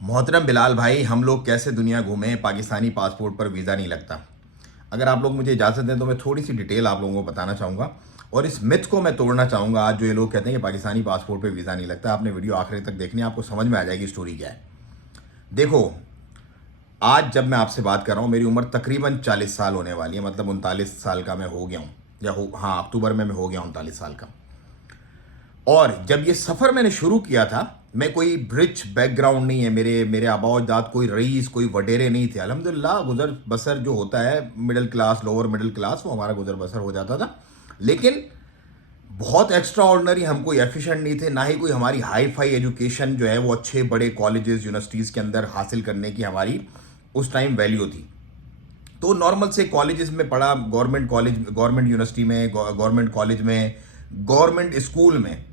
मोहतरम बिलाल भाई, हम लोग कैसे दुनिया घूमें, पाकिस्तानी पासपोर्ट पर वीज़ा नहीं लगता। अगर आप लोग मुझे इजाज़त दें तो मैं थोड़ी सी डिटेल आप लोगों को बताना चाहूँगा और इस मिथ को मैं तोड़ना चाहूँगा। आज जो ये लोग कहते हैं कि पाकिस्तानी पासपोर्ट पर वीज़ा नहीं लगता, आपने वीडियो आखिर तक देखनी है, आपको समझ में आ जाएगी स्टोरी क्या है। देखो, आज जब मैं आपसे बात कर रहा हूँ मेरी उम्र तकरीबन 40 साल होने वाली है, मतलब 39 साल का मैं हो गया हूँ, या हो हाँ, अक्टूबर में मैं हो गया 39 साल का। और जब ये सफ़र मैंने शुरू किया था, मैं कोई रिच बैकग्राउंड नहीं है, मेरे मेरे आबाओ अजदाद कोई रईस कोई वडेरे नहीं थे। अल्हम्दुलिल्लाह गुजर बसर जो होता है, middle class lower middle class, वो हमारा गुजर बसर हो जाता था। लेकिन बहुत एक्स्ट्रा ऑर्डनरी हम कोई एफिशिएंट नहीं थे, ना ही कोई हमारी हाई फाई एजुकेशन जो है वो अच्छे बड़े कॉलेजेस यूनिवर्सिटीज़ के अंदर हासिल करने की हमारी उस टाइम वैल्यू थी। तो नॉर्मल से कॉलेजेस में पढ़ा, गवर्नमेंट कॉलेज, गवर्नमेंट यूनिवर्सिटी में, गवर्नमेंट कॉलेज में, गवर्नमेंट स्कूल में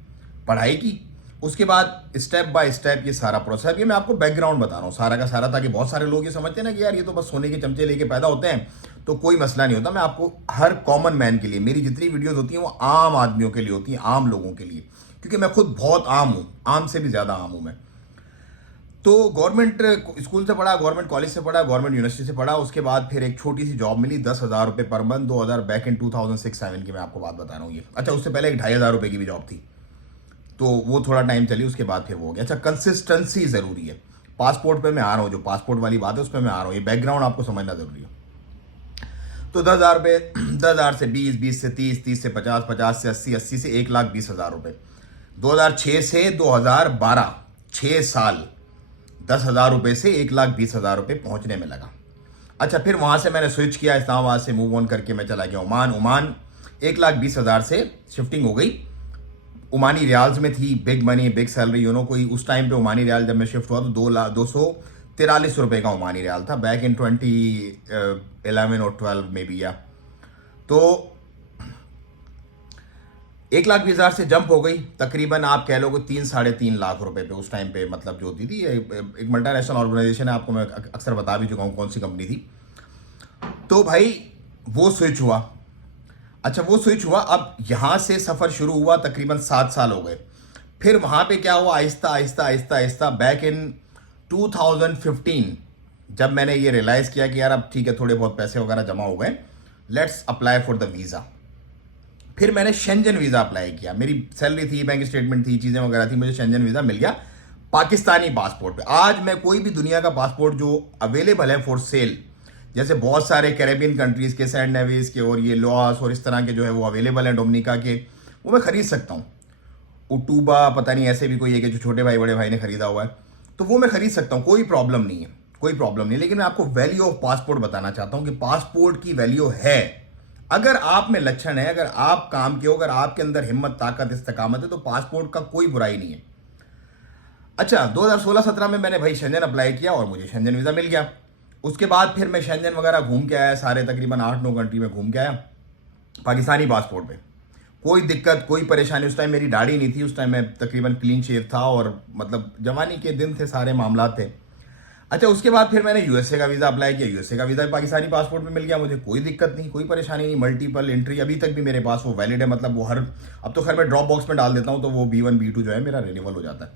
पढ़ाई की। उसके बाद स्टेप बाय स्टेप ये सारा प्रोसेस, ये मैं आपको बैकग्राउंड बता रहा हूँ सारा का सारा, ताकि बहुत सारे लोग ये समझते हैं ना कि यार ये तो बस सोने के चमचे लेके पैदा होते हैं, तो कोई मसला नहीं होता। मैं आपको हर कॉमन मैन के लिए, मेरी जितनी वीडियोस होती हैं वो आम आदमियों के लिए होती हैं, आम लोगों के लिए, क्योंकि मैं खुद बहुत आम हूँ, आम से भी ज़्यादा आम हूँ मैं। तो गवर्नमेंट स्कूल से पढ़ा, गवर्नमेंट कॉलेज से पढ़ा, गवर्नमेंट यूनिवर्सिटी से पढ़ा। उसके बाद फिर एक छोटी सी जॉब मिली, 10,000 रुपये पर मंथ, 2000 बैक इन 2006-7 की मैं आपको बात बता रहा हूँ ये। अच्छा, उससे पहले एक 2,500 रुपये की भी जॉब थी, तो वो थोड़ा टाइम चली, उसके बाद फिर वो हो गया। अच्छा, कंसिस्टेंसी ज़रूरी है। पासपोर्ट पे मैं आ रहा हूँ, जो पासपोर्ट वाली बात है उस पर मैं आ रहा हूँ, ये बैकग्राउंड आपको समझना ज़रूरी है। तो 10,000 रुपये, 10,000 से 20, 20 से 30, 30 से 50, 50 से 80, 80 से 1,20,000 रुपये। 2006 से 2012, 6 साल, 10,000 रुपये से 1,20,000 रुपये पहुंचने में लगा। अच्छा, फिर वहां से मैंने स्विच किया, इस्लामाबाद से मूव ऑन करके मैं चला गया ओमान। ओमान 1,20,000 से शिफ्टिंग हो गई। ओमानी रियाल्स में थी, बिग मनी, बिग सैलरी, कोई उस टाइम पे ओमानी रियाल जब मैं शिफ्ट हुआ तो 2,243 रुपये का ओमानी रियाल था, बैक इन 2011 और 12 में भी। या तो 1,20,000 से जंप हो गई, तकरीबन आप कह लो कि 3-3.5 लाख रुपए पे उस टाइम पे, मतलब जो होती थी एक मल्टीनेशनल ऑर्गेनाइजेशन है, आपको मैं अक्सर बता भी चुका हूँ कौन सी कंपनी थी। तो भाई वो स्विच हुआ। अच्छा, वो स्विच हुआ, अब यहाँ से सफ़र शुरू हुआ, तकरीबन 7 साल हो गए। फिर वहाँ पे क्या हुआ, आहिस्ता आहिस्ता आहिस्ता आहिस्ता बैक इन 2015 जब मैंने ये रियलाइज़ किया कि यार अब ठीक है, थोड़े बहुत पैसे वगैरह जमा हो गए, let's apply for the visa. फिर मैंने शेंजन वीज़ा अप्लाई किया, मेरी सैलरी थी, बैंक स्टेटमेंट थी, चीज़ें वगैरह थी, मुझे शेंजन वीज़ा मिल गया पाकिस्तानी पासपोर्ट पे। आज मैं कोई भी दुनिया का पासपोर्ट जो अवेलेबल है फॉर सेल, जैसे बहुत सारे कैरेबियन कंट्रीज़ के, सैंड नेवीज़ के और ये लोआस और इस तरह के जो है वो अवेलेबल हैं, डोमिनिका के, वो मैं ख़रीद सकता हूँ। उटूबा पता नहीं ऐसे भी कोई है कि जो छोटे भाई बड़े भाई ने ख़रीदा हुआ है, तो वो मैं ख़रीद सकता हूँ, कोई प्रॉब्लम नहीं है, कोई प्रॉब्लम नहीं। लेकिन मैं आपको वैल्यू ऑफ पासपोर्ट बताना चाहता हूँ कि पासपोर्ट की वैल्यू है। अगर आप में लक्षण है, अगर आप काम के हो, अगर आपके अंदर हिम्मत, ताकत, इस्तकामत है, तो पासपोर्ट का कोई बुराई नहीं है। अच्छा, 2016-17 में मैंने भाई शेंजन अप्लाई किया और मुझे शेंजन वीज़ा मिल गया। उसके बाद फिर मैं शेंजन वगैरह घूम के आया, सारे तकरीबन 8-9 कंट्री में घूम के आया पाकिस्तानी पासपोर्ट पे। कोई दिक्कत, कोई परेशानी। उस टाइम मेरी दाढ़ी नहीं थी, उस टाइम मैं तकरीबन क्लीन शेव था और मतलब जवानी के दिन थे, सारे मामला थे। अच्छा, उसके बाद फिर मैंने यूएसए का वीज़ा अप्लाई किया, यूएसए का वीज़ा भी पाकिस्तानी पासपोर्ट में मिल गया मुझे, कोई दिक्कत नहीं, कोई परेशानी नहीं, मल्टीपल एंट्री अभी तक भी मेरे पास वो वैलिड है, मतलब वो हर, अब तो खैर मैं ड्रॉप बॉक्स में डाल देता हूँ तो वो B1 B2 जो है मेरा रिन्यूअल हो जाता है।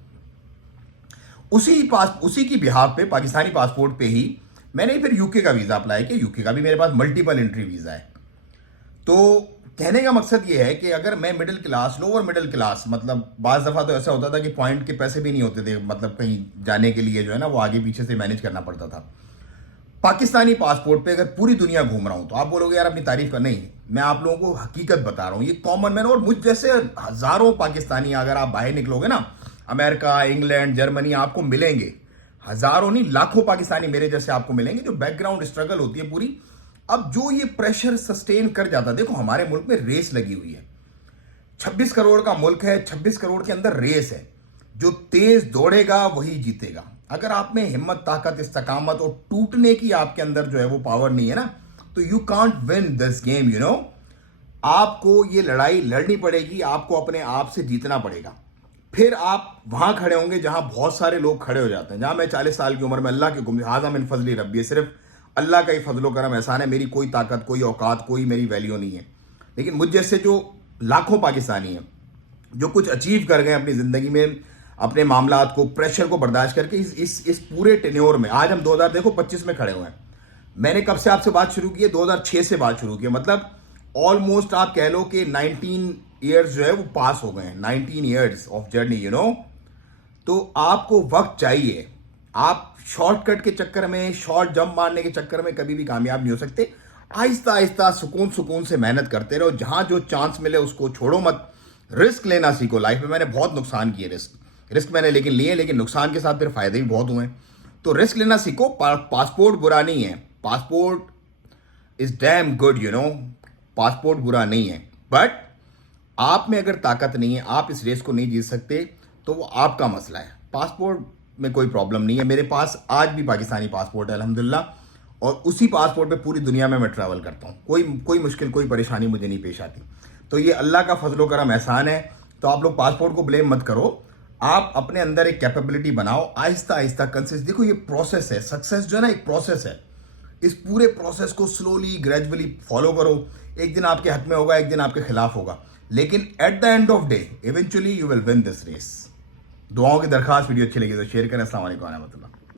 उसी की बिहाफ पे, पाकिस्तानी पासपोर्ट पे ही मैंने फिर यूके का वीज़ा अप्लाई किया। यूके का भी मेरे पास मल्टीपल एंट्री वीज़ा है। तो कहने का मकसद ये है कि अगर मैं middle class, lower middle class, मतलब बाज़ दफ़ा तो ऐसा होता था कि पॉइंट के पैसे भी नहीं होते थे, मतलब कहीं जाने के लिए जो है ना वो आगे पीछे से मैनेज करना पड़ता था। पाकिस्तानी पासपोर्ट पे अगर पूरी दुनिया घूम रहा हूँ तो आप बोलोगे यार अपनी तारीफ कर, नहीं, मैं आप लोगों को हकीकत बता रहा हूँ, ये कॉमन मैन और मुझ जैसे हज़ारों पाकिस्तानी अगर आप बाहर निकलोगे ना, अमेरिका, इंग्लैंड, जर्मनी, आपको मिलेंगे, हज़ारों नहीं लाखों पाकिस्तानी मेरे जैसे आपको मिलेंगे, जो बैकग्राउंड स्ट्रगल होती है पूरी। अब जो ये प्रेशर सस्टेन कर जाता है, देखो हमारे मुल्क में रेस लगी हुई है, 26 करोड़ का मुल्क है, 26 करोड़ के अंदर रेस है, जो तेज दौड़ेगा वही जीतेगा। अगर आप में हिम्मत, ताकत, इस्तकामत और टूटने की आपके अंदर जो है वो पावर नहीं है ना, तो you can't win this game. आपको ये लड़ाई लड़नी पड़ेगी, आपको अपने आप से जीतना पड़ेगा। फिर आप वहां खड़े होंगे जहां बहुत सारे लोग खड़े हो जाते हैं, जहां मैं 40 साल की उम्र में, अल्लाह के हुक्म, हाज़ा मिन फजली रब्बी, सिर्फ अल्लाह का ही फजलो करम एहसान है, मेरी कोई ताकत, कोई औकात, कोई मेरी वैल्यू नहीं है। लेकिन मुझ जैसे जो लाखों पाकिस्तानी हैं जो कुछ अचीव कर गए अपनी ज़िंदगी में, अपने मामलात को, प्रेशर को बर्दाश्त करके इस पूरे टेन्योर में, आज हम 2025 में खड़े हुए हैं। मैंने कब से आपसे बात शुरू की है? 2006 से बात शुरू की है। मतलब ऑलमोस्ट आप कह लो कि 19 ईयर्स जो है वो पास हो गए हैं, 19 years of journey, you know. तो आपको वक्त चाहिए। आप शॉर्टकट के चक्कर में, शॉर्ट जंप मारने के चक्कर में कभी भी कामयाब नहीं हो सकते। आहिस्ता आहिस्ता सुकून सुकून से मेहनत करते रहो। जहां जो चांस मिले उसको छोड़ो मत। रिस्क लेना सीखो। लाइफ में मैंने बहुत नुकसान किए, रिस्क मैंने लेकिन लिए, लेकिन नुकसान के साथ फिर फायदे भी बहुत हुए। तो रिस्क लेना सीखो। पासपोर्ट बुरा नहीं है, passport is damn good, you know. Passport बुरा नहीं है, बट आप में अगर ताकत नहीं है, आप इस रेस को नहीं जीत सकते, तो वो आपका मसला है। पासपोर्ट में कोई प्रॉब्लम नहीं है। मेरे पास आज भी पाकिस्तानी पासपोर्ट है अल्हम्दुलिल्लाह, और उसी पासपोर्ट पे पूरी दुनिया में मैं ट्रैवल करता हूँ। कोई मुश्किल, कोई परेशानी मुझे नहीं पेश आती। तो ये अल्लाह का फजलो करम एहसान है। तो आप लोग पासपोर्ट को ब्लेम मत करो। आप अपने अंदर एक कैपेबिलिटी बनाओ, आहिस्ता आहिस्ता कंसिस्ट। देखो ये प्रोसेस है, सक्सेस जो है ना एक प्रोसेस है। इस पूरे प्रोसेस को स्लोली ग्रेजुअली फॉलो करो। एक दिन आपके हक में होगा, एक दिन आपके खिलाफ होगा, लेकिन at the end of day eventually you will win this race. दुआओं की दरखास्त। वीडियो अच्छी लगी तो शेयर करें। अस्सलाम वालेकुम व रहमतुल्लाह।